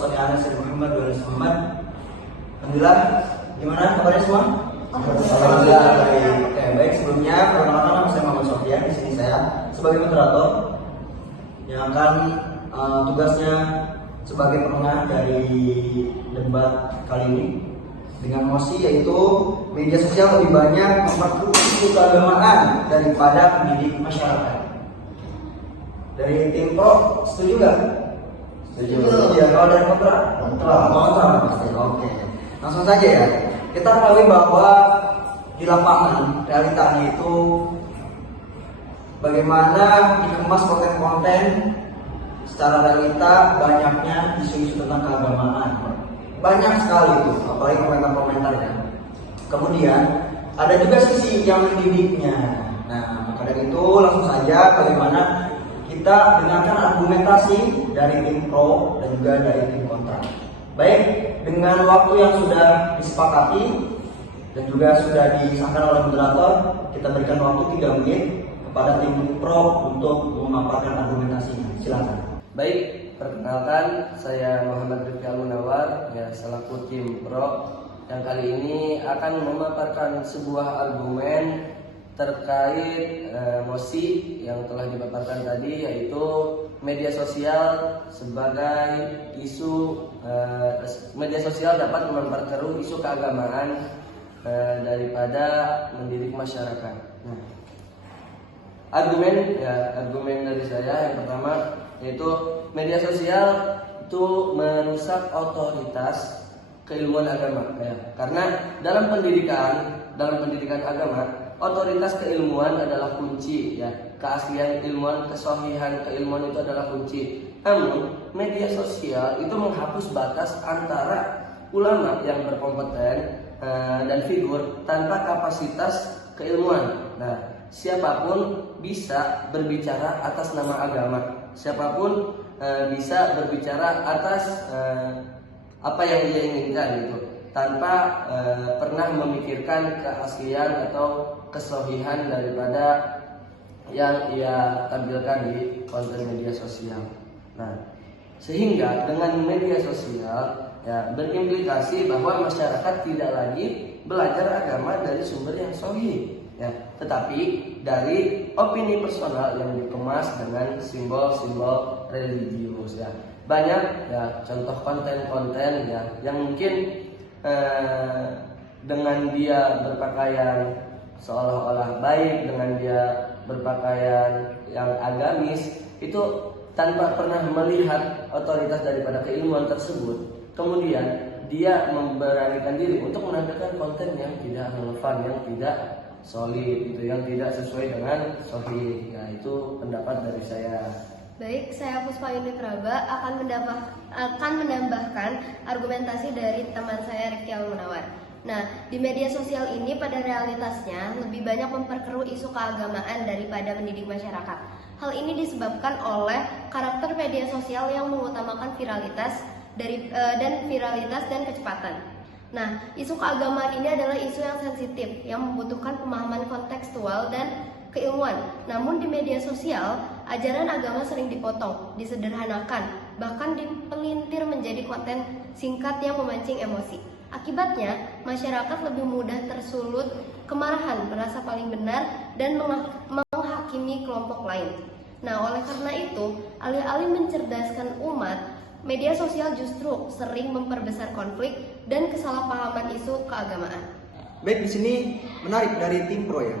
sholli ala sayyidina Muhammad wa ala Muhammad. Alhamdulillah, gimana kabarnya semua? Alhamdulillah baik. Oke, baik, sebelumnya perkenalkan nama saya Muhammad Sofyan. Di sini saya sebagai moderator yang akan tugasnya sebagai penengah dari debat kali ini dengan mosi yaitu media sosial lebih banyak memperkeruh isu keagamaan daripada mendidik masyarakat. Dari tim pro setuju nggak? Setuju. Ya, kalau dari kontra? Kontra pasti. Oke. Langsung saja ya. Kita ketahui bahwa di lapangan realitanya itu bagaimana dikemas konten-konten secara realita banyaknya isu-isu tentang keagamaan. Banyak sekali itu, apalagi komentar-komentarnya. Kemudian ada juga sisi yang mendidiknya. Nah, maka dari itu langsung saja bagaimana kita dengarkan argumentasi dari tim pro dan juga dari tim kontra. Baik, dengan waktu yang sudah disepakati dan juga sudah disahkan oleh moderator, kita berikan waktu 3 menit kepada tim pro untuk memaparkan argumentasinya. Silakan. Baik, perkenalkan saya Muhammad Rifki Al-Munawar, ya, selaku tim pro yang kali ini akan memaparkan sebuah argumen terkait mosi yang telah dipaparkan tadi, yaitu media sosial sebagai isu media sosial dapat memperkeruh isu keagamaan daripada mendidik masyarakat. Nah, argumen dari saya yang pertama yaitu media sosial itu merusak otoritas keilmuan agama, ya. Karena dalam pendidikan agama, otoritas keilmuan adalah kunci, ya. Keaslian ilmuwan, kesohihan keilmuan itu adalah kunci. Namun media sosial itu menghapus batas antara ulama yang berkompeten dan figur tanpa kapasitas keilmuan. Nah, siapapun bisa berbicara atas nama agama. Siapapun bisa berbicara atas apa yang dia inginkan gitu, tanpa pernah memikirkan keaslian atau kesohihan daripada yang ia tampilkan di konten media sosial. Nah, sehingga dengan media sosial ya berimplikasi bahwa masyarakat tidak lagi belajar agama dari sumber yang sahih, ya, tetapi dari opini personal yang dikemas dengan simbol-simbol religius, ya. Banyak ya contoh konten-konten ya yang mungkin dengan dia berpakaian seolah-olah baik, dengan dia berpakaian yang agamis, itu tanpa pernah melihat otoritas daripada keilmuan tersebut. Kemudian dia memberanikan diri untuk menampilkan konten yang tidak relevan, yang tidak solid, gitu, yang tidak sesuai dengan sahih. Ya, itu pendapat dari saya. Baik, saya Puspa Yuni Praba akan menambahkan argumentasi dari teman saya Rifki Al-Munawar. Nah, di media sosial ini pada realitasnya lebih banyak memperkeruh isu keagamaan daripada mendidik masyarakat. Hal ini disebabkan oleh karakter media sosial yang mengutamakan viralitas dan kecepatan. Nah, isu keagamaan ini adalah isu yang sensitif yang membutuhkan pemahaman kontekstual dan keilmuan. Namun di media sosial, ajaran agama sering dipotong, disederhanakan, bahkan dipelintir menjadi konten singkat yang memancing emosi. Akibatnya, masyarakat lebih mudah tersulut kemarahan, merasa paling benar, dan menghakimi kelompok lain. Nah, oleh karena itu, alih-alih mencerdaskan umat, media sosial justru sering memperbesar konflik dan kesalahpahaman isu keagamaan. Baik, di sini menarik dari tim pro ya.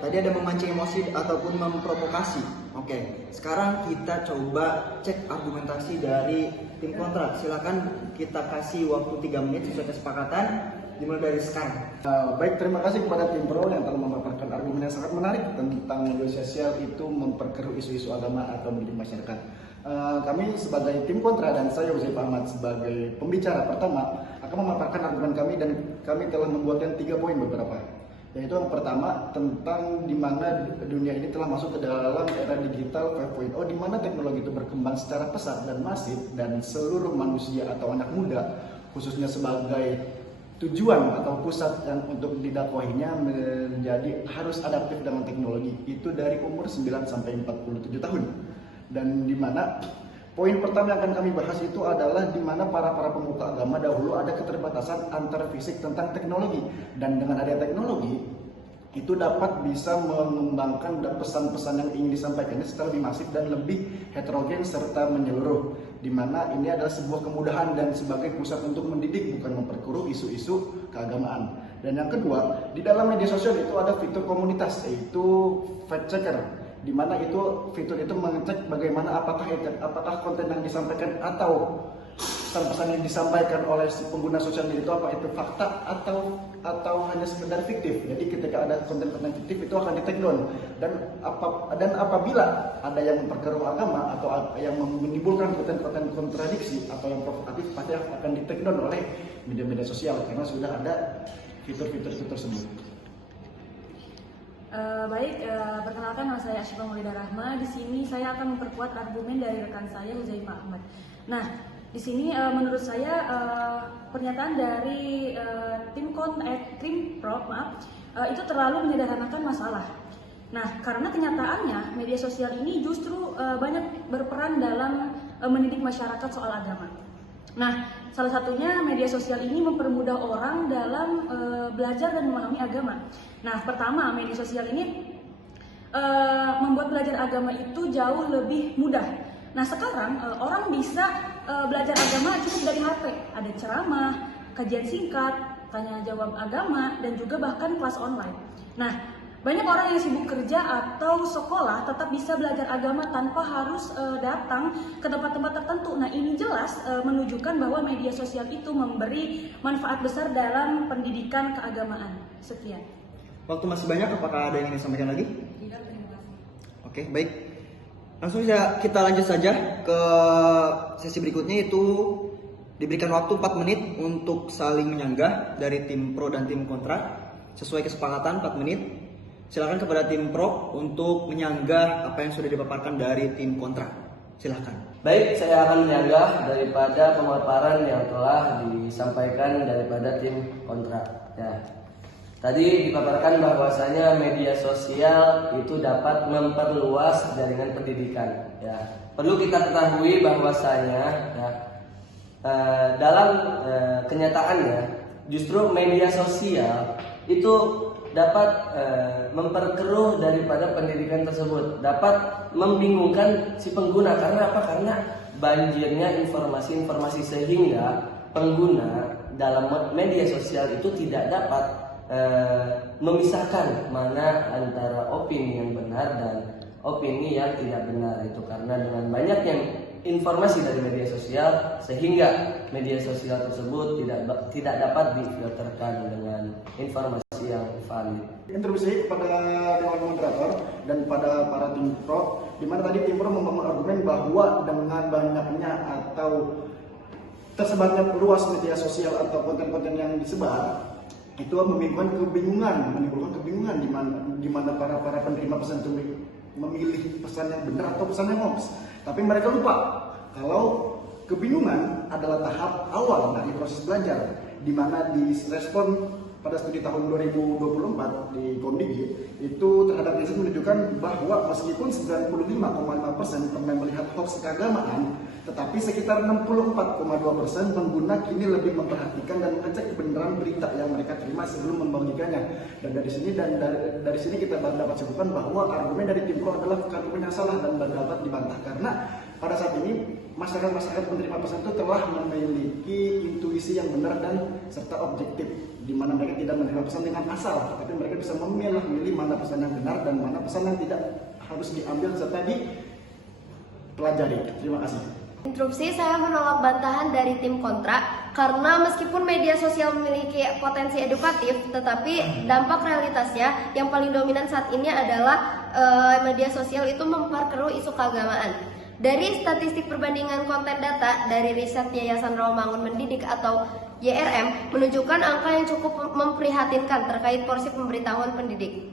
Tadi ada memancing emosi ataupun memprovokasi. Oke, sekarang kita coba cek argumentasi dari tim kontra. Silakan kita kasih waktu 3 menit sesuai kesepakatan, dimulai dari sekarang. Baik, terima kasih kepada tim pro yang telah memaparkan argumen yang sangat menarik tentang media sosial itu memperkeruh isu-isu agama atau mendidik masyarakat. Kami sebagai tim kontra dan saya Yusuf Ahmad sebagai pembicara pertama akan memaparkan argumen kami, dan kami telah membuatkan 3 poin beberapa. Yaitu yang pertama tentang di mana dunia ini telah masuk ke dalam era digital 5.0, di mana teknologi itu berkembang secara pesat dan masif, dan seluruh manusia atau anak muda khususnya sebagai tujuan atau pusat yang untuk didakwahinya menjadi harus adaptif dengan teknologi itu dari umur 9 sampai 47 tahun. Dan di mana Poin pertama yang akan kami bahas itu adalah di mana para pemuka agama dahulu ada keterbatasan antara fisik tentang teknologi, dan dengan adanya teknologi itu dapat bisa mengembangkan pesan-pesan yang ingin disampaikannya secara lebih masif dan lebih heterogen serta menyeluruh, di mana ini adalah sebuah kemudahan dan sebagai pusat untuk mendidik, bukan memperkeruh isu-isu keagamaan. Dan yang kedua, di dalam media sosial itu ada fitur komunitas, yaitu fact checker, di mana itu fitur itu mengecek bagaimana apakah konten yang disampaikan atau pesan-pesan yang disampaikan oleh si pengguna sosial media itu apa itu fakta atau hanya sekedar fiktif. Jadi ketika ada konten-konten fiktif itu akan di take down, dan apabila ada yang memperkeruh agama atau yang menimbulkan konten-konten kontradiksi atau yang provokatif, pasti akan di take down oleh media-media sosial karena sudah ada fitur-fitur itu tersebut. Perkenalkan, nama saya Asyifa Maulida Rahma. Di sini saya akan memperkuat argumen dari rekan saya Huzaifah Ahmad. Nah, di sini menurut saya pernyataan dari tim pro itu terlalu menyederhanakan masalah. Nah, karena kenyataannya media sosial ini justru banyak berperan dalam mendidik masyarakat soal agama. Nah, salah satunya media sosial ini mempermudah orang dalam belajar dan memahami agama. Nah, pertama, media sosial ini membuat belajar agama itu jauh lebih mudah. Nah, sekarang orang bisa belajar agama cukup dari HP. Ada ceramah, kajian singkat, tanya jawab agama, dan juga bahkan kelas online. Nah, banyak orang yang sibuk kerja atau sekolah tetap bisa belajar agama tanpa harus datang ke tempat-tempat tertentu. Nah, ini jelas menunjukkan bahwa media sosial itu memberi manfaat besar dalam pendidikan keagamaan. Sekian. Waktu masih banyak, apakah ada yang ingin disampaikan lagi? Tidak, terima kasih. Oke, baik. Langsung saja kita lanjut saja ke sesi berikutnya, yaitu diberikan waktu 4 menit untuk saling menyanggah dari tim pro dan tim kontra. Sesuai kesepakatan 4 menit. Silakan kepada tim pro untuk menyanggah apa yang sudah dipaparkan dari tim kontra. Silakan. Baik, saya akan menyanggah daripada pemaparan yang telah disampaikan daripada tim kontra. Ya. Tadi dipaparkan bahwasanya media sosial itu dapat memperluas jaringan pendidikan. Ya. Perlu kita ketahui bahwasanya dalam kenyataannya justru media sosial itu dapat memperkeruh daripada pendidikan tersebut, dapat membingungkan si pengguna. Karena apa? Karena banjirnya informasi-informasi, sehingga pengguna dalam media sosial itu tidak dapat memisahkan mana antara opini yang benar dan opini yang tidak benar. Itu karena dengan banyaknya informasi dari media sosial, sehingga media sosial tersebut tidak dapat difilterkan dengan informasi yang valid. Introduksi kepada dewan moderator dan pada para tim pro, di mana tadi tim pro membangun argumen bahwa dengan banyaknya atau tersebarnya luas media sosial atau konten-konten yang disebar, itu menimbulkan kebingungan di mana para penerima pesan itu memilih pesan yang benar atau pesan yang hoax. Tapi mereka lupa kalau kebingungan adalah tahap awal dari proses belajar, di mana direspon pada studi tahun 2024 di Kondigi itu terhadap riset menunjukkan bahwa meskipun 95,5% pernah melihat hoax keagamaan, tetapi sekitar 64,2% pengguna kini lebih memperhatikan dan mengecek kebenaran berita yang mereka terima sebelum membagikannya. Dan dari sini kita dapat simpulkan bahwa argumen dari tim pro adalah argumen yang salah dan dapat dibantah, karena pada saat ini masyarakat penerima pesan itu telah memiliki intuisi yang benar dan serta objektif, di mana mereka tidak menerima pesan dengan asal, tapi mereka bisa memilih mana pesan yang benar dan mana pesan yang tidak harus diambil serta dipelajari. Terima kasih. Interupsi, saya menolak bantahan dari tim kontra karena meskipun media sosial memiliki potensi edukatif, tetapi dampak realitasnya yang paling dominan saat ini adalah media sosial itu memperkeruh isu keagamaan. Dari statistik perbandingan konten data dari riset Yayasan Rawamangun Mendidik atau YRM menunjukkan angka yang cukup memprihatinkan terkait porsi pemberitahuan pendidik.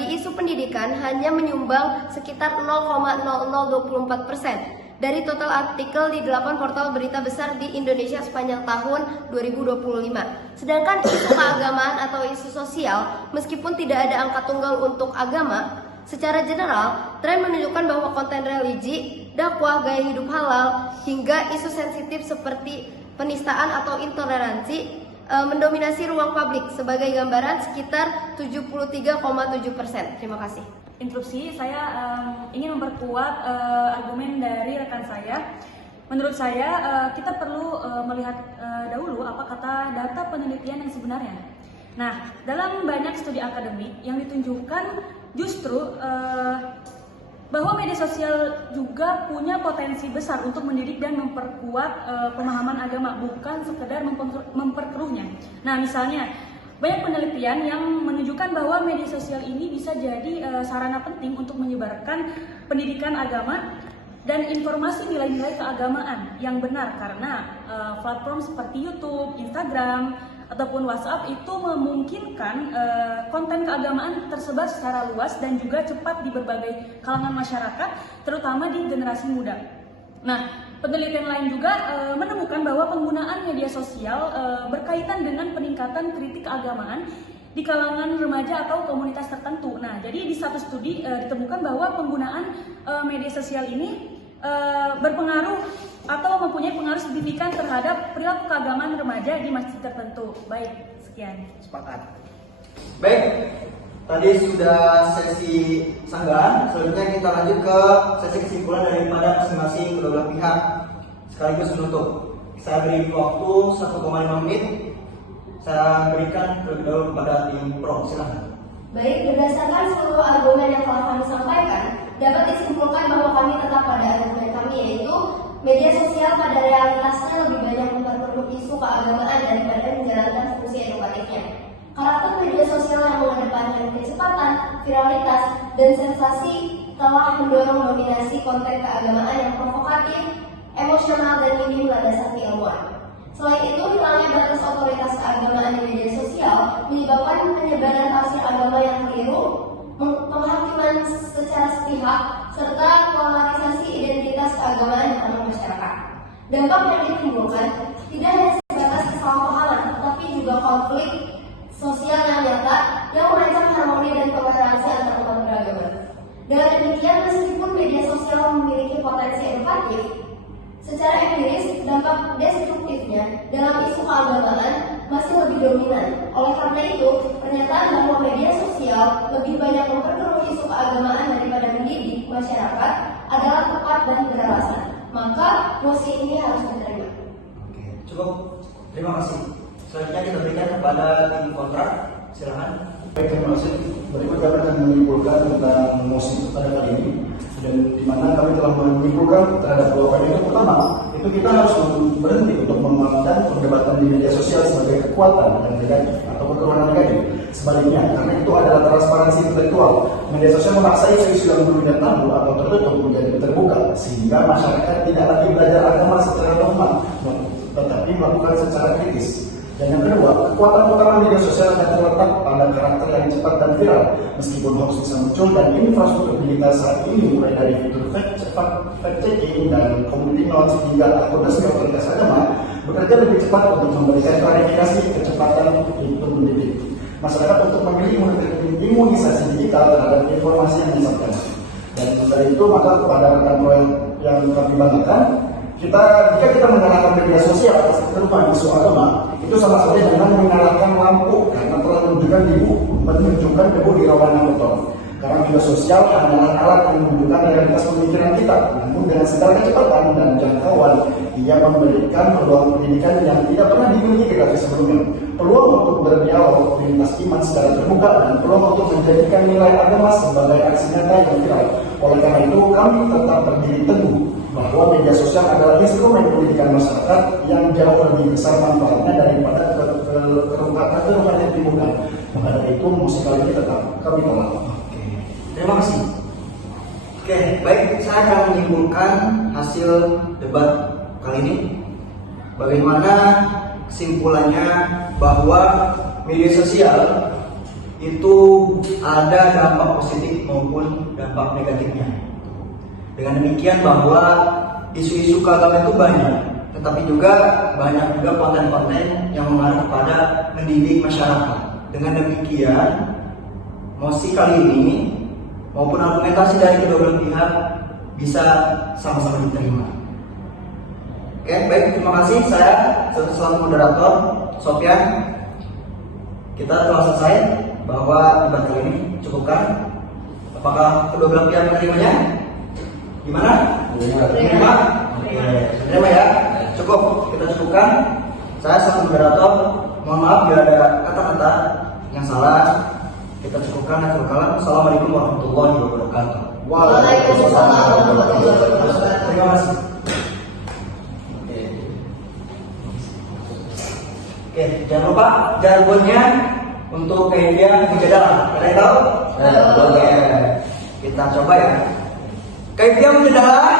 Di isu pendidikan hanya menyumbang sekitar 0,0024% dari total artikel di 8 portal berita besar di Indonesia sepanjang tahun 2025. Sedangkan isu keagamaan atau isu sosial, meskipun tidak ada angka tunggal untuk agama, secara general, tren menunjukkan bahwa konten religi dakwah, gaya hidup halal, hingga isu sensitif seperti penistaan atau intoleransi mendominasi ruang publik. Sebagai gambaran sekitar 73,7%. Terima kasih. Interupsi, saya ingin memperkuat argumen dari rekan saya. Menurut saya kita perlu melihat dahulu apa kata data penelitian yang sebenarnya. Nah, dalam banyak studi akademik yang ditunjukkan justru bahwa media sosial juga punya potensi besar untuk mendidik dan memperkuat pemahaman agama, bukan sekedar memperkeruhnya. Nah, misalnya banyak penelitian yang menunjukkan bahwa media sosial ini bisa jadi sarana penting untuk menyebarkan pendidikan agama dan informasi nilai-nilai keagamaan yang benar, karena platform seperti YouTube, Instagram, ataupun WhatsApp itu memungkinkan konten keagamaan tersebar secara luas dan juga cepat di berbagai kalangan masyarakat, terutama di generasi muda. Nah, penelitian lain juga menemukan bahwa penggunaan media sosial berkaitan dengan peningkatan kritik keagamaan di kalangan remaja atau komunitas tertentu. Nah, jadi di satu studi ditemukan bahwa penggunaan media sosial ini berpengaruh atau mempunyai pengaruh signifikan terhadap perilaku keagamaan remaja di masjid tertentu. Baik, sekian. Sepakat. Baik, tadi sudah sesi sanggahan. Selanjutnya kita lanjut ke sesi kesimpulan daripada masing-masing kedua belah pihak sekaligus menutup. Saya beri waktu 1,5 menit. Saya berikan terlebih dahulu kepada tim pro. Silakan. Baik, berdasarkan seluruh argumen yang telah kami sampaikan, dapat disimpulkan bahwa kami tetap pada argumen kami, yaitu media sosial pada realitasnya lebih banyak memperkeruh isu keagamaan daripada menjalankan fungsi edukatifnya. Karakter media sosial yang mengedepankan kecepatan, viralitas, dan sensasi telah mendorong dominasi konten keagamaan yang provokatif, emosional, dan minim landasan keilmuan. Selain itu, hilangnya batas otoritas keagamaan di media sosial menyebabkan penyebaran tafsir agama yang keliru, penghakiman secara sepihak, serta polarisasi identitas keagamaan di tengah masyarakat. Dampak yang ditimbulkan tidak hanya sebatas kesalahpahaman, tetapi juga konflik sosial yang nyata yang mengancam harmoni dan toleransi antar umat beragama. Dengan demikian, meskipun media sosial memiliki potensi edukatif, secara empiris dampak destruktifnya dalam isu keagamaan masih lebih dominan. Oleh karena itu, pernyataan bahwa media sosial lebih banyak memperkeruh isu keagamaan daripada mendidik masyarakat adalah tepat dan beralasan. Maka mosi ini harus diterima. Oke, cukup. Terima kasih. Selanjutnya kita berikan kepada tim kontrak. Silakan. Baik, terima kasih. Berikut kami akan menyimpulkan tentang mosi pada kali ini, dan di mana kami telah menyimpulkan terhadap dua poin. Yang pertama, itu kita harus berhenti untuk memandang perdebatan di media sosial sebagai kekuatan yang negatif atau kekurangan negatif. Sebaliknya, karena itu adalah transparansi intelektual. Media sosial memaksa isu-isu yang dulunya tabu atau tertutup menjadi terbuka, sehingga masyarakat tidak lagi belajar agama secara normal, tetapi melakukan secara kritis. Dan yang kedua, kekuatan utama media sosial akan terletak pada karakter yang cepat dan viral. Meskipun hoax bisa muncul dan infrastruktur digital saat ini mulai dari fitur fact-checking dan community knowledge hingga akuntansi otoritas agama bekerja lebih cepat untuk memberikan klarifikasi kecepatan untuk mendidik masyarakat untuk memilih imunisasi digital terhadap informasi yang disampaikan. Dan dari itu, maka kepada rekan pro yang kami banggakan, jika kita menyalakan media sosial terutama isu agama, itu sama saja dengan menyalakan lampu karena telah menunjukkan debu di rawan kotor. Karena media sosial adalah alat yang menunjukkan realitas pemikiran kita, namun dengan segala kecepatan dan jangkauan, ia memberikan peluang pendidikan yang tidak pernah dimiliki generasi sebelumnya. Peluang untuk berdialog lintas iman secara terbuka dan peluang untuk menjadikan nilai agama sebagai aksi nyata yang viral. Oleh karena itu, kami tetap berdiri teguh bahwa media sosial adalah instrumen pendidikan masyarakat yang jauh lebih besar manfaatnya daripada kerumahan yang ditimbulkan. Maka dari itu, musik kali ini tetap kami tolak. Terima kasih. Oke, baik, saya akan menyimpulkan hasil debat kali ini. Bagaimana kesimpulannya bahwa media sosial itu ada dampak positif maupun dampak negatifnya. Dengan demikian bahwa isu-isu keagamaan itu banyak, tetapi juga banyak juga konten-konten yang mengarah kepada mendidik masyarakat. Dengan demikian, mosi kali ini maupun argumentasi dari kedua belah pihak bisa sama-sama diterima. Oke, baik, terima kasih. Saya selaku moderator Sofyan. Kita telah selesai bahwa debat kali ini cukupkan. Apakah kedua belah pihak menerimanya? Gimana? Terima? Oke, terima ya. Cukup, kita cukupkan. Saya selaku moderator, mohon maaf bila ada kata-kata yang salah. Kita cukupkan dan cukupkan. Assalamualaikum warahmatullahi wabarakatuh. Waalaikumsalam warahmatullahi wabarakatuh. Terima kasih. Oke, jangan lupa jargonnya untuk kaifiah mujadalah. Ada yang tahu? Oke, kita coba ya. Kaifiah mujadalah.